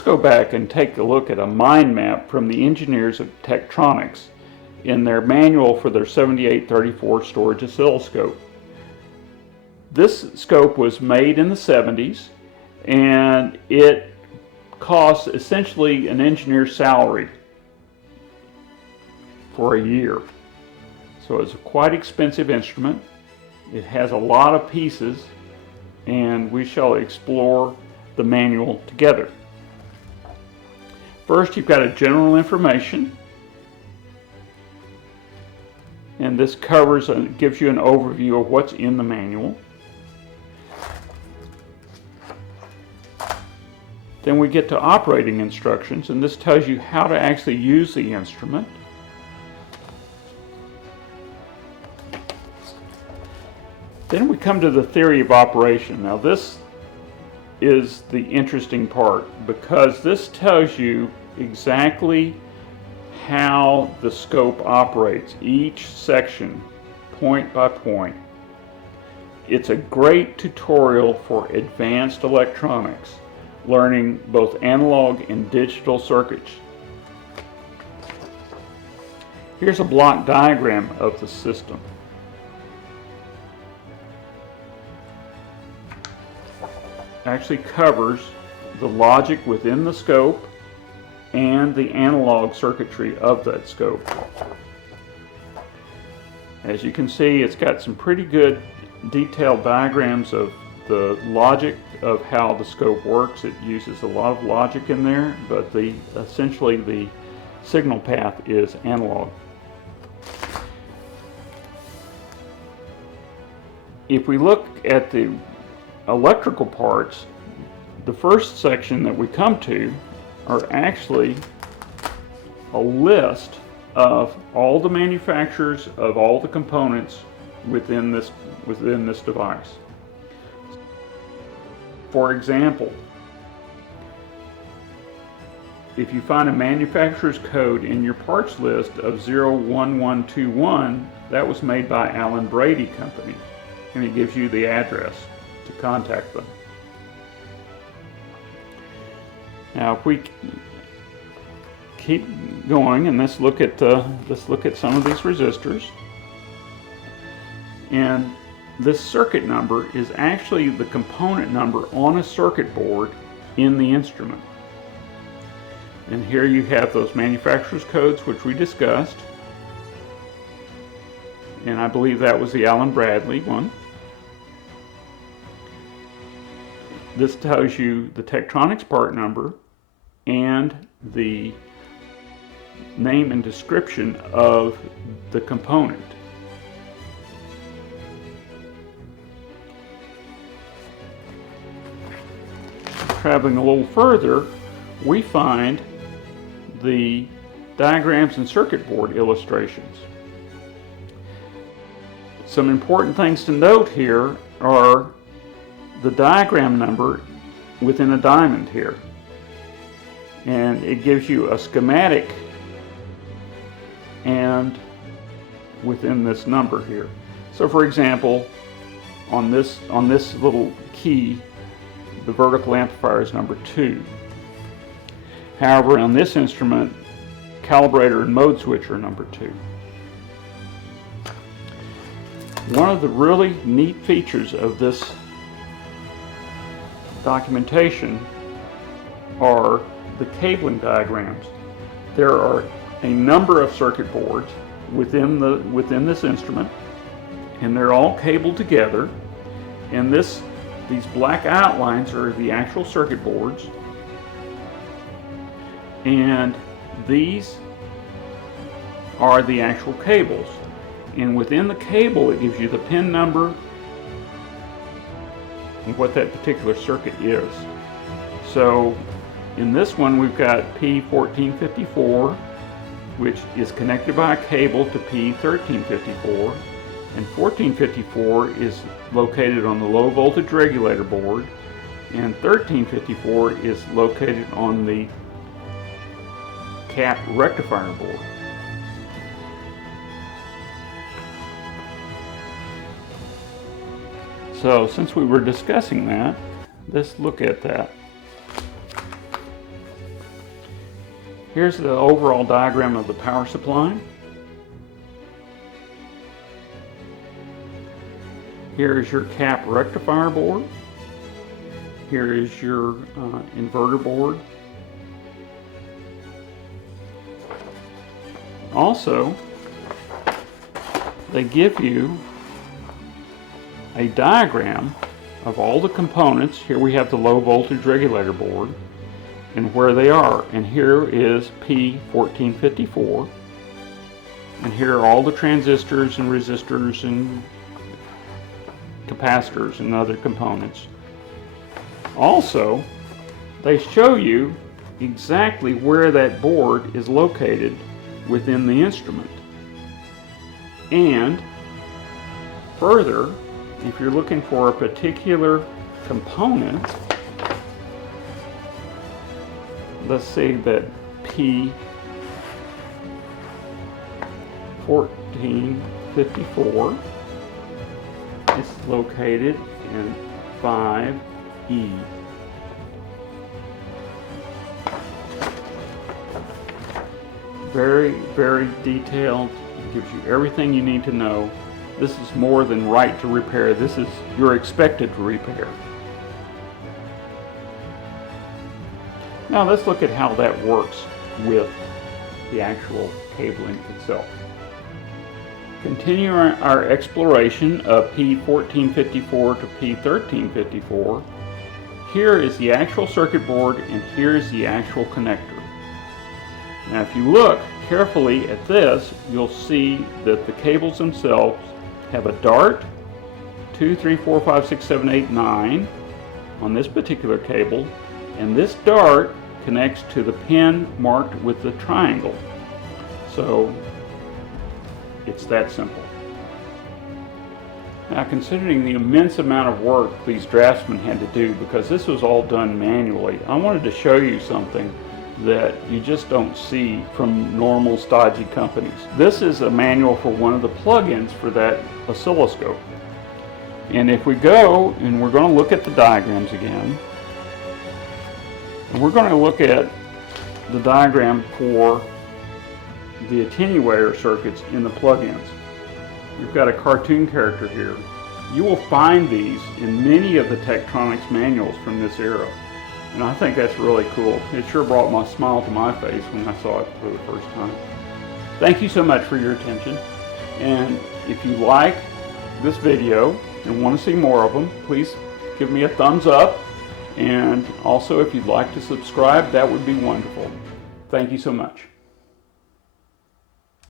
let's go back and take a look at a mind map from the engineers of Tektronix in their manual for their 7834 storage oscilloscope. This scope was made in the 70s, and it costs essentially an engineer's salary for a year. So it's a quite expensive instrument. It has a lot of pieces, and we shall explore the manual together. First, you've got a general information, and this gives you an overview of what's in the manual. Then we get to operating instructions, and this tells you how to actually use the instrument. Then we come to the theory of operation. Now this is the interesting part, because this tells you exactly how the scope operates, each section, point by point. It's a great tutorial for advanced electronics, learning both analog and digital circuits. Here's a block diagram of the system. Actually covers the logic within the scope and the analog circuitry of that scope. As you can see, it's got some pretty good detailed diagrams of the logic of how the scope works. It uses a lot of logic in there, but essentially the signal path is analog. If we look at the electrical parts, the first section that we come to are actually a list of all the manufacturers of all the components within this device. For example, if you find a manufacturer's code in your parts list of 01121, that was made by Allen Brady Company, and it gives you the address to contact them. Now, if we keep going, and let's look at some of these resistors. And this circuit number is actually the component number on a circuit board in the instrument. And here you have those manufacturer's codes, which we discussed. And I believe that was the Allen Bradley one. This tells you the Tektronix part number and the name and description of the component. Traveling a little further, we find the diagrams and circuit board illustrations. Some important things to note here are the diagram number within a diamond here, and it gives you a schematic and within this number here. So for example, on this little key, the vertical amplifier is number 2. However, on this instrument, calibrator and mode switch are number 2. One of the really neat features of this documentation are the cabling diagrams. There are a number of circuit boards within this instrument, and they're all cabled together, and these black outlines are the actual circuit boards, and these are the actual cables. And within the cable, it gives you the pin number and what that particular circuit is. So in this one, we've got P1454, which is connected by a cable to P1354, and 1454 is located on the low voltage regulator board, and 1354 is located on the cap rectifier board. So since we were discussing that, let's look at that. Here's the overall diagram of the power supply. Here is your cap rectifier board. Here is your inverter board. Also, they give you a diagram of all the components. Here we have the low voltage regulator board and where they are. And here is P1454. And here are all the transistors and resistors and capacitors and other components. Also, they show you exactly where that board is located within the instrument. And further, if you're looking for a particular component, let's say that P1454 is located in 5E. Very, very detailed. It gives you everything you need to know. This is more than right to repair. This is you're expected to repair. Now let's look at how that works with the actual cabling itself. Continue our exploration of P1454 to P1354. Here is the actual circuit board and here is the actual connector. Now if you look carefully at this, you'll see that the cables themselves have a dart, 2, 3, 4, 5, 6, 7, 8, 9 on this particular cable, and this dart connects to the pin marked with the triangle. So it's that simple. Now, considering the immense amount of work these draftsmen had to do, because this was all done manually, I wanted to show you something that you just don't see from normal stodgy companies. This is a manual for one of the plugins for that oscilloscope. And if we go, and we're going to look at the diagrams again, and we're going to look at the diagram for the attenuator circuits in the plugins. You've got a cartoon character here. You will find these in many of the Tektronix manuals from this era. And I think that's really cool. It sure brought my smile to my face when I saw it for the first time. Thank you so much for your attention. And if you like this video and want to see more of them, please give me a thumbs up. And also, if you'd like to subscribe, that would be wonderful. Thank you so much.